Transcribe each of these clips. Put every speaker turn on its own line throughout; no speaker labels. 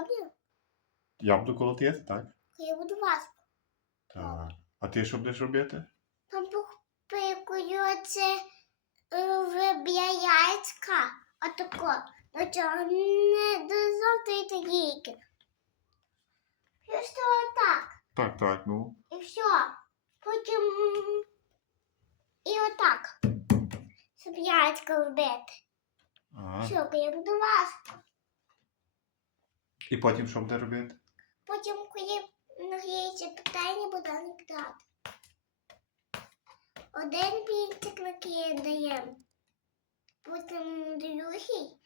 роблю,
Я буду колотити, так?
я буду вас.
Так. А ти що будеш робити?
Там пикую це е, яйцка. Отако. До цього не до жовтої тарілки. Просто отак.
Так, так, ну.
І все. Потім і отак. Щоб яйцка вбити.
Ага.
Все, я буду вас.
І потім що буде робити?
Потім, коли нагріється питання, буду анекдот. Один бінтик накидаємо, потім другий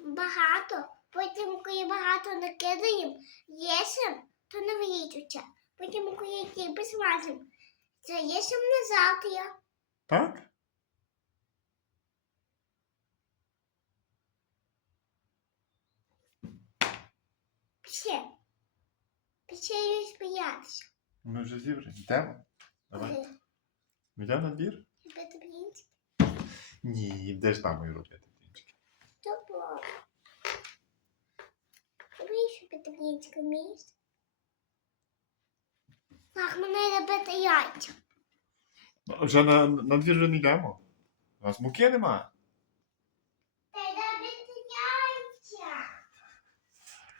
багато, потім, коли багато накидаємо, їсим, то не влічуться. Потім, коли ті посмажимо, це їсим на завтра.
Так?
Все. Пішли спиятися.
Ми вже зібрані. Йдемо? Давай. Ми йдемо на двір?
Робити блінчик.
Ні, де ж там мої робити?
Добро. Вийшов п'ятирічка місць. Так, мене робити яйця.
Вже на, на двір вже не йдемо. У нас муки нема.